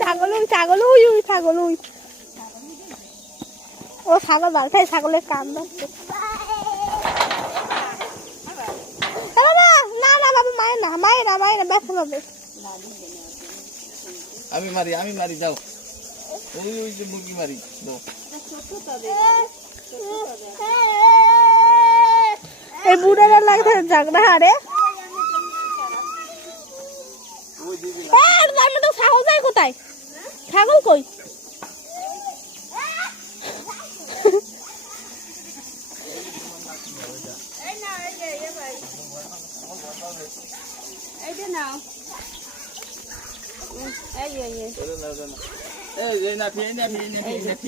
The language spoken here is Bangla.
ছাগল ও ছাগল বাড়তে ছাগলের কান ধরছে না না বাবু মায়ের না ব্যথা পাবে আমি মারি যাও ওই যে মুরগি মারি দাও এই বুড়ারা লাগছে ঝগড়া হারে তো ছাগল যায় কোথায় ছাগল কই এই না